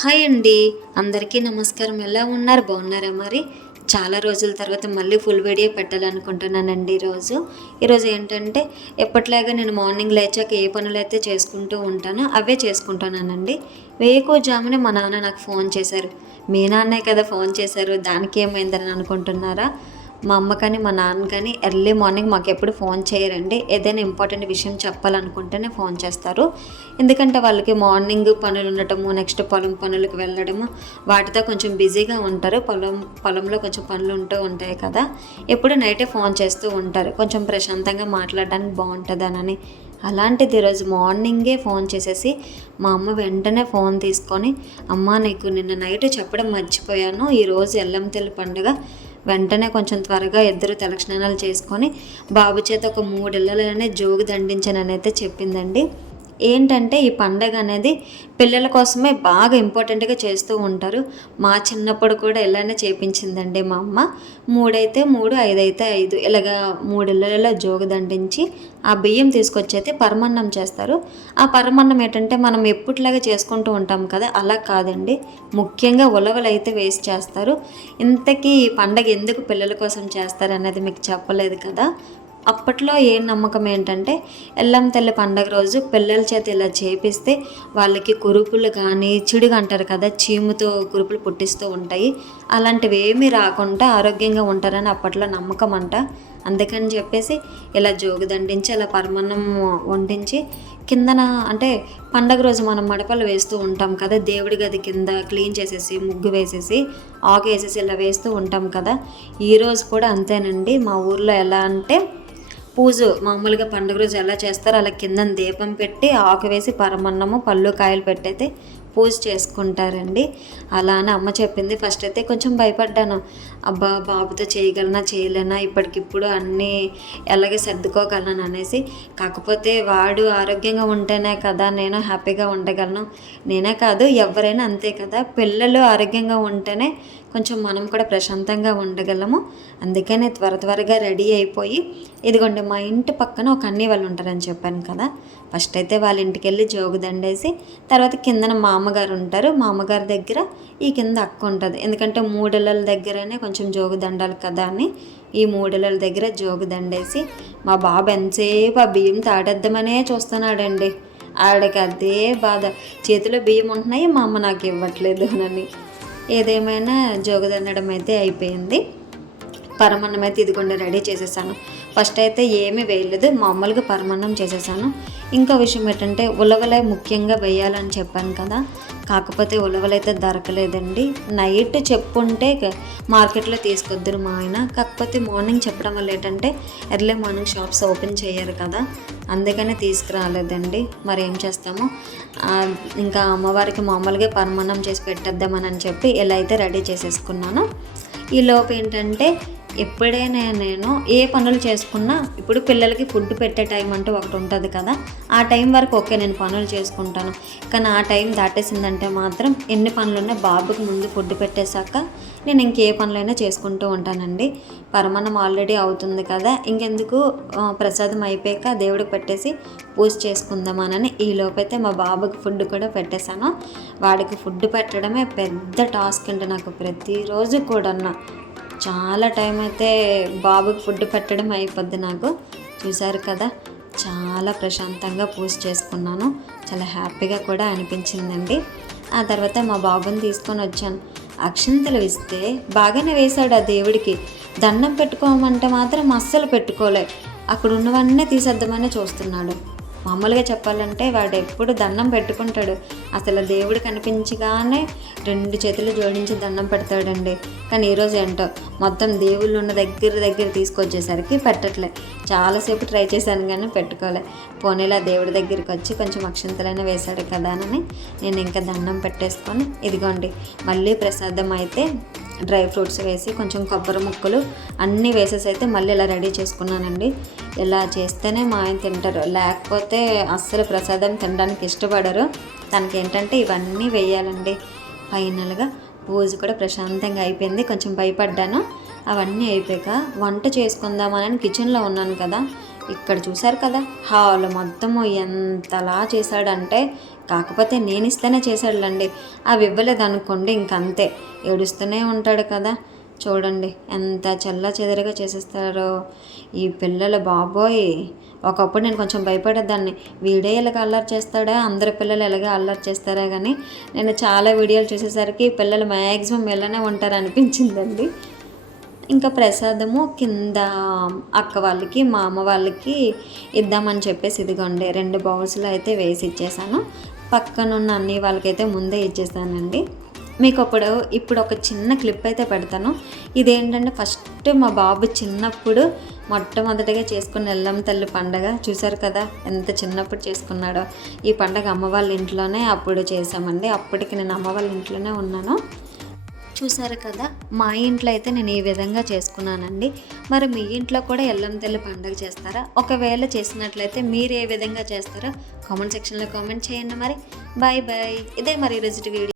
Hi అండి. అందరికీ నమస్కారం. ఎలా ఉన్నారు? బాగున్నారా మరి? చాలా రోజుల తర్వాత మళ్ళీ ఫుల్ వీడియో పెట్టాలనుకుంటున్నానండి ఈరోజు. ఈరోజు ఏంటంటే ఎప్పట్లాగా నేను మార్నింగ్ లేచాక ఏ పనులు అయితే చేసుకుంటూ ఉంటానో అవే చేసుకుంటున్నానండి. వేకువజామునే మా నాన్న నాకు ఫోన్ చేశారు. మీ నాన్నే కదా ఫోన్ చేశారు. దానికి ఏమైందని అనుకుంటున్నారా? మా అమ్మ కానీ మా నాన్న కానీ ఎర్లీ మార్నింగ్ మాకు ఎప్పుడు ఫోన్ చేయరండి. ఏదైనా ఇంపార్టెంట్ విషయం చెప్పాలనుకుంటేనే ఫోన్ చేస్తారు. ఎందుకంటే వాళ్ళకి మార్నింగ్ పనులు ఉండటము నెక్స్ట్ పొలం పనులకు వెళ్ళడము వాటితో కొంచెం బిజీగా ఉంటారు. పొలం పొలంలో కొంచెం పనులు ఉంటూ ఉంటాయి కదా. ఎప్పుడు నైటే ఫోన్ చేస్తూ ఉంటారు. కొంచెం ప్రశాంతంగా మాట్లాడడానికి బాగుంటుందనని. అలాంటిది ఈరోజు మార్నింగే ఫోన్ చేసేసి మా అమ్మ వెంటనే ఫోన్ తీసుకొని అమ్మ నీకు నిన్న నైట్ చెప్పడం మర్చిపోయాను. ఈరోజు ఎల్లంతెల్లి పండుగ. వెంటనే కొంచెం త్వరగా ఇద్దరు తలక్షణాలు చేసుకొని బాబు చేత ఒక మూడేళ్ళలోనే జోగు దండించానని అయితే చెప్పిందండి. ఏంటంటే ఈ పండగ అనేది పిల్లల కోసమే బాగా ఇంపార్టెంట్గా చేస్తూ ఉంటారు. మా చిన్నప్పుడు కూడా ఇలానే చేపించిందండి మా అమ్మ. మూడైతే మూడు ఐదైతే ఐదు. ఇలాగా మూడిళ్ళలో జోగు దండించి ఆ బియ్యం తీసుకొచ్చి అయితే పరమన్నం చేస్తారు. ఆ పరమన్నం ఏంటంటే మనం ఎప్పటిలాగా చేసుకుంటూ ఉంటాం కదా అలా కాదండి. ముఖ్యంగా ఉలవలు అయితే వేసి చేస్తారు. ఇంతకీ ఈ పండగ ఎందుకు పిల్లల కోసం చేస్తారు అనేది మీకు చెప్పలేదు కదా. అప్పట్లో ఏ నమ్మకం ఏంటంటే ఎల్లం తల్లి పండగ రోజు పిల్లల చేత ఇలా చేపిస్తే వాళ్ళకి కురుపులు కానీ చిడుగు అంటారు కదా చీముతో కురుపులు పుట్టిస్తూ ఉంటాయి. అలాంటివి ఏమీ రాకుండా ఆరోగ్యంగా ఉంటారని అప్పట్లో నమ్మకం అంట. అందుకని చెప్పేసి ఇలా జోగు దండించి అలా పరమన్నం వండించి కిందన అంటే పండగ రోజు మనం మడపలు వేస్తూ ఉంటాం కదా దేవుడి గది కింద క్లీన్ చేసేసి ముగ్గు వేసేసి ఆకు వేసేసి ఇలా వేస్తూ ఉంటాం కదా. ఈరోజు కూడా అంతేనండి. మా ఊర్లో ఎలా అంటే పూజ మామూలుగా పండుగ రోజు ఎలా చేస్తారో అలా కింద దీపం పెట్టి ఆకు వేసి పరమన్నము పళ్ళు కాయలు పెట్టయితే పూజ చేసుకుంటారండి. అలా అని అమ్మ చెప్పింది ఫస్ట్ అయితే కొంచెం భయపడ్డాను. అబ్బా బాబుతో చేయగలనా చేయలేనా? ఇప్పటికిప్పుడు అన్నీ ఎలాగే సర్దుకోగలను అనేసి. కాకపోతే వాడు ఆరోగ్యంగా ఉంటేనే కదా నేను హ్యాపీగా ఉండగలను. నేనే కాదు ఎవరైనా అంతే కదా. పిల్లలు ఆరోగ్యంగా ఉంటేనే కొంచెం మనం కూడా ప్రశాంతంగా ఉండగలము. అందుకనే త్వర త్వరగా రెడీ అయిపోయి ఇదిగోండి మా ఇంటి పక్కన ఒక అన్ని వాళ్ళు ఉంటారని చెప్పాను కదా. ఫస్ట్ అయితే వాళ్ళ ఇంటికి వెళ్ళి జోగు దండేసి తర్వాత కిందన మా అమ్మగారు ఉంటారు. మా అమ్మగారి దగ్గర ఈ కింద అక్క ఉంటుంది. ఎందుకంటే మూడెళ్ళల దగ్గరనే కొంచెం జోగు దండాలి కదా అని ఈ మూడెళ్ళల దగ్గర జోగు దండేసి మా బాబు ఎంతసేపు ఆ బియ్యం తాడేద్దామనే చూస్తున్నాడండి. ఆవిడకి అదే బాధ. చేతిలో బియ్యం ఉంటున్నాయి? మా అమ్మ నాకు ఇవ్వట్లేదు అని. ఏదేమైనా జోగుదండడం అయితే అయిపోయింది. పరమన్నం అయితే ఇదిగోండి రెడీ చేసేసాను. ఫస్ట్ అయితే ఏమీ వేయలేదు మామూలుగా పరమాన్నం చేసేసాను. ఇంకో విషయం ఏంటంటే ఉలవలే ముఖ్యంగా వేయాలని చెప్పాను కదా కాకపోతే ఉలవలైతే దొరకలేదండి. నైట్ చెప్పుంటే మార్కెట్లో తీసుకొద్దురు మా ఆయన. కాకపోతే మార్నింగ్ చెప్పడం వల్ల ఏంటంటే ఎర్లీ మార్నింగ్ షాప్స్ ఓపెన్ చేయరు కదా అందుకనే తీసుకురాలేదండి. మరి ఏం చేస్తాము? ఇంకా అమ్మవారికి మామూలుగా పరమాన్నం చేసి పెట్టేద్దామని చెప్పి ఇలా అయితే రెడీ చేసేసుకున్నాను. ఈ లోపు ఏంటంటే ఎప్పుడైనా నేను ఏ పనులు చేసుకున్నా ఇప్పుడు పిల్లలకి ఫుడ్ పెట్టే టైం అంటూ ఒకటి ఉంటుంది కదా ఆ టైం వరకు ఓకే నేను పనులు చేసుకుంటాను. కానీ ఆ టైం దాటేసిందంటే మాత్రం ఎన్ని పనులున్నా బాబుకి ముందు ఫుడ్ పెట్టేశాక నేను ఇంకే పనులైనా చేసుకుంటూ ఉంటానండి. పరమాన్నం ఆల్రెడీ అవుతుంది కదా ఇంకెందుకు ప్రసాదం అయిపోయాక దేవుడికి పెట్టేసి పూజ చేసుకుందామనని ఈ లోపైతే మా బాబుకి ఫుడ్ కూడా పెట్టేశాను. వాడికి ఫుడ్ పెట్టడమే పెద్ద టాస్క్ అండి నాకు ప్రతిరోజు కూడా చాలా టైం అయితే బాబుకి ఫుడ్ పెట్టడం అయిపోద్ది నాకు. చూశారు కదా? చాలా ప్రశాంతంగా పూజ చేసుకున్నాను. చాలా హ్యాపీగా కూడా అనిపించిందండి. ఆ తర్వాత మా బాబుని తీసుకొని వచ్చాను. అక్షంతలు ఇస్తే బాగానే వేశాడు ఆ దేవుడికి. దండం పెట్టుకోమంటే మాత్రం అస్సలు పెట్టుకోలే. అక్కడ ఉన్నవన్నీ తీసేద్దామని చూస్తున్నాడు. మామూలుగా చెప్పాలంటే వాడు ఎప్పుడు దండం పెట్టుకుంటాడు. అసలు దేవుడు కనిపించగానే రెండు చేతులు జోడించి దండం పెడతాడండి. కానీ ఈరోజు ఏంటో మొత్తం దేవుళ్ళు ఉన్న దగ్గర దగ్గర తీసుకొచ్చేసరికి పెట్టట్లే. చాలాసేపు ట్రై చేశాను కానీ పెట్టుకోలే. పోనీలా దేవుడి దగ్గరికి వచ్చి కొంచెం అక్షంతలైనా వేశాడు కదా అని నేను ఇంకా దండం పెట్టేసుకొని ఇదిగోండి మళ్ళీ ప్రసాదం అయితే డ్రై ఫ్రూట్స్ వేసి కొంచెం కొబ్బరి ముక్కలు అన్నీ వేసేసి అయితే మళ్ళీ ఇలా రెడీ చేసుకున్నానండి. ఇలా చేస్తేనే మా ఆయన తింటారు. లేకపోతే అస్సలు ప్రసాదం తినడానికి ఇష్టపడరు. తనకి ఏంటంటే ఇవన్నీ వేయాలండి. ఫైనల్గా పూజ కూడా ప్రశాంతంగా అయిపోయింది. కొంచెం భయపడ్డాను. అవన్నీ అయిపోయాక వంట చేసుకుందామని కిచెన్లో ఉన్నాను కదా. ఇక్కడ చూశారు కదా? హాల్ మొత్తము ఎంతలా చేశాడంటే కాకపోతే నేను ఇస్తేనే చేశాడులండి. అవి ఇవ్వలేదు అనుకోండి ఇంకంతే. ఏడుస్తూనే ఉంటాడు కదా? చూడండి ఎంత చల్ల చెదరగా చేసేస్తారో. ఈ పిల్లల బాబోయ్. ఒకప్పుడు నేను కొంచెం భయపడేదాన్ని. వీడే ఇలాగ అల్లరి చేస్తాడా? అందరి పిల్లలు ఇలాగే అల్లరి చేస్తారా కానీ నేను చాలా వీడియోలు చూసేసరికి పిల్లలు మ్యాక్సిమం ఇలానే ఉంటారు అనిపించిందండి ఇంకా ప్రసాదము కింద అక్క వాళ్ళకి మా అమ్మ వాళ్ళకి ఇద్దామని చెప్పేసి ఇదిగోండి రెండు బౌల్స్లో అయితే వేసి ఇచ్చేసాను. పక్కనున్న అన్ని వాళ్ళకైతే ముందే ఇచ్చేసానండి. మీకు అప్పుడు ఇప్పుడు ఒక చిన్న క్లిప్ అయితే పెడతాను. ఇదేంటంటే ఫస్ట్ మా బాబు చిన్నప్పుడు మొట్టమొదటిగా చేసుకున్న ఎల్లమ్మ తల్లి పండగ. చూసారు కదా ఎంత చిన్నప్పుడు చేసుకున్నాడో. ఈ పండగ అమ్మ వాళ్ళ ఇంట్లోనే అప్పుడు చేసామండి అప్పటికి నేను అమ్మ వాళ్ళ ఇంట్లోనే ఉన్నాను. చూసారు కదా మా ఇంట్లో అయితే నేను ఈ విధంగా చేసుకున్నానండి. మరి మీ ఇంట్లో కూడా ఎల్లం తెల్లి పండుగ చేస్తారా? ఒకవేళ చేసినట్లయితే మీరు ఏ విధంగా చేస్తారో కామెంట్ సెక్షన్లో కామెంట్ చేయండి మరి. Bye bye. ఇదే మరి ఈరోజు వీడియో.